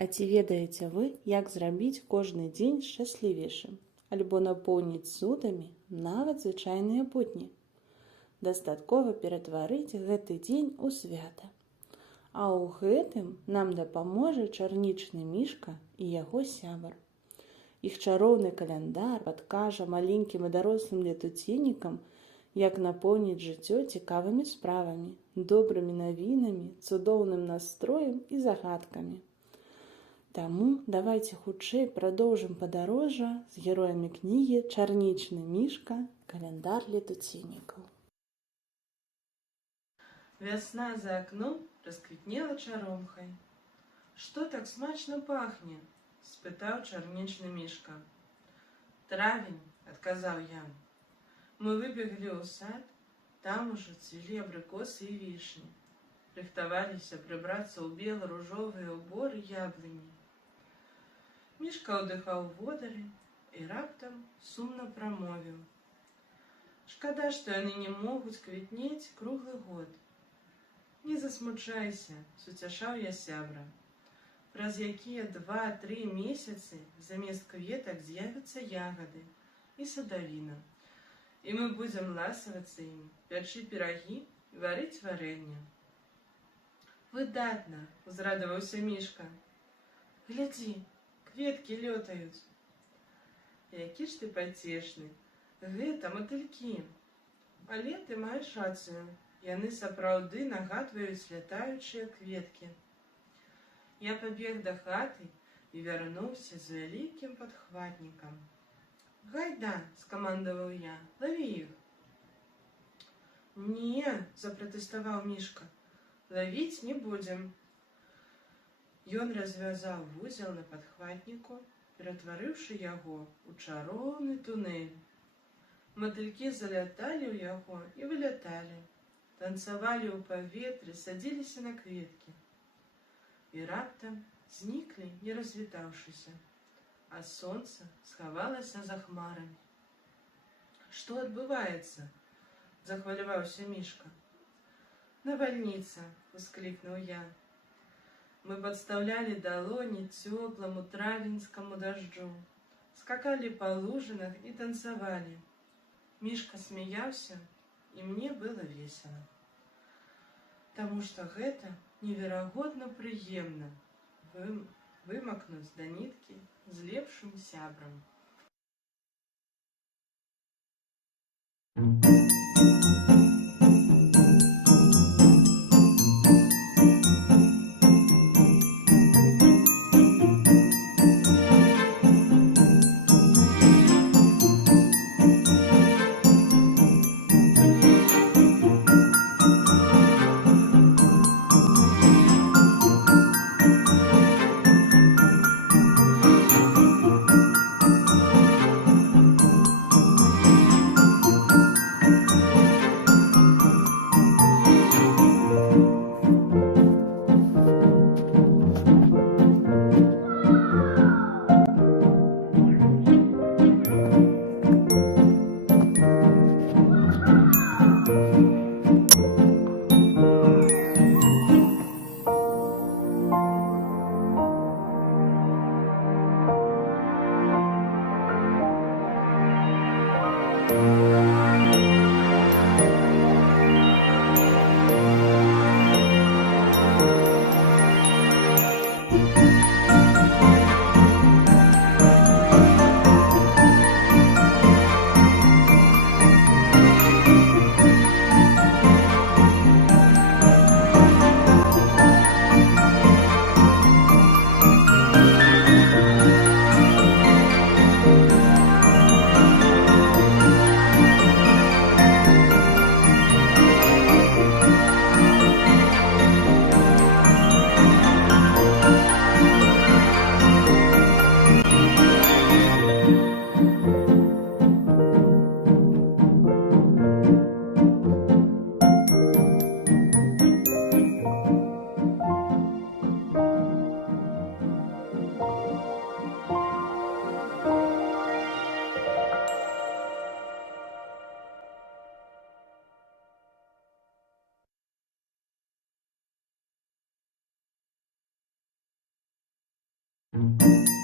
А ці ведаеце вы, як зрабіць кожны дзень шчаслівейшым, альбо напоўніць цудамі нават звычайныя будні? Дастаткова ператварыць гэты дзень у свята. А ў гэтым нам дапаможа чарнічны мішка і яго сябар. Іх чароўны каляндар падкажа маленькім і дарослым летуценнікам, як напоўніць жыццё цікавымі справамі, добрымі навінамі, цудоўным настроем і загадкамі. Таму давайце хутчэй прадоўжым падарожжа з героямі кнігі «Чарнічны мішка. Каляндар летуценнікаў». Вясна за окном расквітнела чаромхай. «Што так смачна пахне?» – спытаў чарнічны мішка. «Травень», – адказаў я. Мы выбеглі ў сад, там ужо цвілі абрыкосы і вішні. Рыхтаваліся прыбрацца ў бела-ружовыя ўборы яблыні. Мішка ўдыхаў водары і раптам сумна прамовіў. «Шкада, што яны не могуць квітнець круглы год». «Не засмучайся», – суцяшаў я сябра. «Праз якія 2-3 месяцы замест кветак з'явяцца ягады і садавіна. І мы будзем ласавацца ім, пячы пірагі і варыць варэнне». «Выдатна!» – узрадаваўся мішка. «Глядзі, кветкі лётаюць». «Які ж ты пацешны, гэта матылькі. Але ты маеш рацыю, яны сапраўды нагадваюць лятаючыя кветкі». Я пабег да хаты і вярнуўся з вялікім падхватнікам. «Гайда!» – скамандаваў я, «лаві іх». «Не!» – запратэставаў мішка, «лавіць не будзем». Ён развязаў вузел на падхватніку, ператварыўшы яго ў чароўны тунэль. Матылькі заляталі ў яго і выляталі, танцавалі ў паветры, садзіліся на кветкі. І раптам зніклі, не развітаўшыся, а сонца схавалася за хмарамі. «Што адбываецца?» – захваляваўся мішка. «Навальніца!» – усклікнуў я. Мы падстаўлялі далоні цёпламу травеньскаму дажджу, скакалі па лужынах і танцавалі. Мішка смяяўся, і мне было весела. Таму што гэта неверагодна прыемна вымакнуць да ніткі з лепшым сябрам. Thank you.